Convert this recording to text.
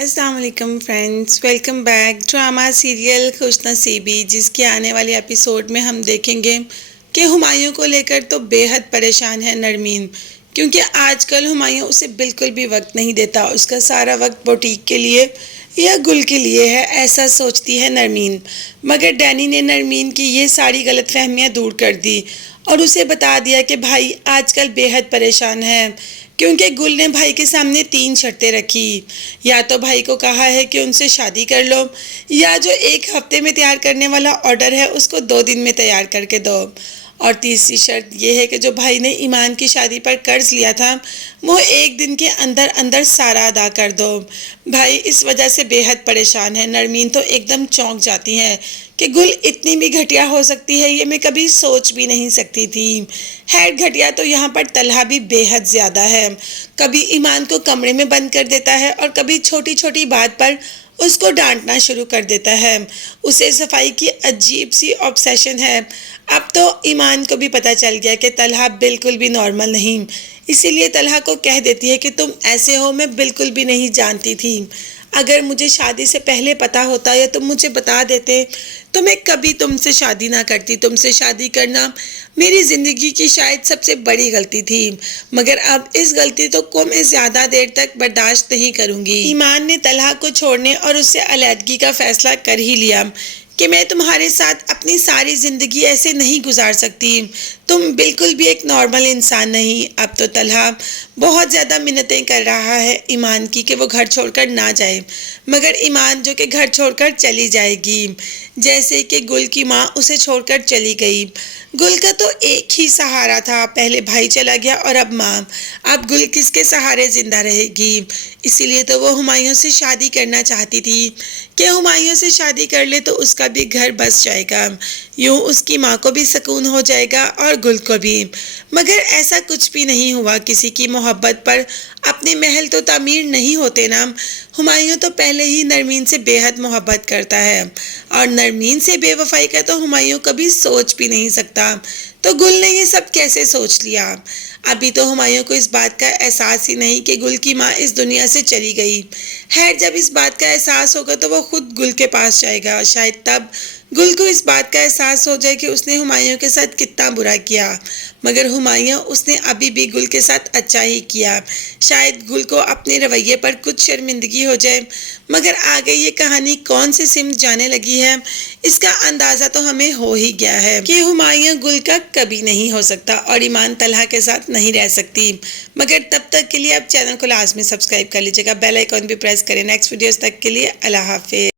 अस्सलाम वालेकुम friends, welcome back. Drama serial खुश नसीबी, जिसके आने वाले एपिसोड में हम देखेंगे कि हुमायूं को लेकर तो बेहद परेशान है नरमीन, क्योंकि आजकल हुमायूं उसे बिल्कुल भी वक्त नहीं देता। उसका सारा वक्त बुटीक के लिए या गुल के लिए है, ऐसा सोचती है नरमीन। मगर डैनी ने नरमीन की ये सारी गलतफहमियां दूर कर दी और उसे बता दिया कि भाई आजकल बेहद परेशान है, क्योंकि गुल ने भाई के सामने 3 शर्तें रखी। या तो भाई को कहा है कि उनसे शादी कर लो, या जो 1 हफ्ते में तैयार करने वाला ऑर्डर है उसको 2 दिन में तैयार करके दो, और तीसरी शर्त यह है कि जो भाई ने ईमान की शादी पर कर्ज लिया था वो 1 दिन के अंदर अंदर सारा अदा कर दो। भाई इस वजह से बेहद परेशान है। नरमीन तो एकदम चौंक जाती है कि गुल इतनी भी घटिया हो सकती है, ये मैं कभी सोच भी नहीं सकती थी। खैर, घटिया तो यहाँ पर तलहा भी बेहद ज़्यादा है। कभी ईमान को कमरे में बंद कर देता है और कभी छोटी छोटी बात पर उसको डांटना शुरू कर देता है। उसे सफाई की अजीब सी ऑब्सेशन है। अब तो ईमान को भी पता चल गया कि तलहा बिल्कुल भी नॉर्मल नहीं, इसीलिए तलहा को कह देती है कि तुम ऐसे हो मैं बिल्कुल भी नहीं जानती थी। अगर मुझे शादी से पहले पता होता या तुम मुझे बता देते तो मैं कभी तुमसे शादी ना करती। तुमसे शादी करना मेरी ज़िंदगी की शायद सबसे बड़ी गलती थी, मगर अब इस गलती को मैं ज़्यादा देर तक बर्दाश्त नहीं करूँगी। ईमान ने तलहा को छोड़ने और उससे अलहदगी का फ़ैसला कर ही लिया कि मैं तुम्हारे साथ अपनी सारी ज़िंदगी ऐसे नहीं गुजार सकती। तुम बिल्कुल भी एक नॉर्मल इंसान नहीं। अब तो तलहा बहुत ज़्यादा मिन्नतें कर रहा है ईमान की कि वो घर छोड़कर ना जाए, मगर ईमान जो कि घर छोड़कर चली जाएगी, जैसे कि गुल की माँ उसे छोड़कर चली गई। गुल का तो एक ही सहारा था, पहले भाई चला गया और अब माँ। अब गुल किसके सहारे ज़िंदा रहेगी? इसीलिए तो वो हुमायूं से शादी करना चाहती थी कि हुमायूं से शादी कर ले तो उसका भी घर बस जाएगा, यूँ उसकी माँ को भी सुकून हो जाएगा और गुल को भी। मगर ऐसा कुछ भी नहीं हुआ। किसी की मोहब्बत पर अपने महल तो तामीर नहीं होते ना। हुमायूं तो पहले ही नरमीन से बेहद मोहब्बत करता है, और नरमीन से बेवफाई का तो हुमायूं कभी सोच भी नहीं सकता। तो गुल ने ये सब कैसे सोच लिया? अभी तो हुमायूं को इस बात का एहसास ही नहीं कि गुल की माँ इस दुनिया से चली गई है। जब इस बात का एहसास होगा तो वो खुद गुल के पास जाएगा। शायद तब गुल को इस बात का एहसास हो जाए कि उसने हुमायूं के साथ कितना बुरा किया, मगर हुमायूं उसने अभी भी गुल के साथ अच्छा ही किया। शायद गुल को अपने रवैये पर कुछ शर्मिंदगी हो जाए, मगर आगे ये कहानी कौन सी सिमत जाने लगी है इसका अंदाज़ा तो हमें हो ही गया है कि हुमायूं गुल का कभी नहीं हो सकता और ईमान तलहा के साथ नहीं रह सकती। मगर तब तक के लिए आप चैनल को लाजमी सब्सक्राइब कर लीजिएगा, बेल आइकॉन भी प्रेस करें। नेक्स्ट वीडियोस तक के लिए अल्लाह हाफिज़।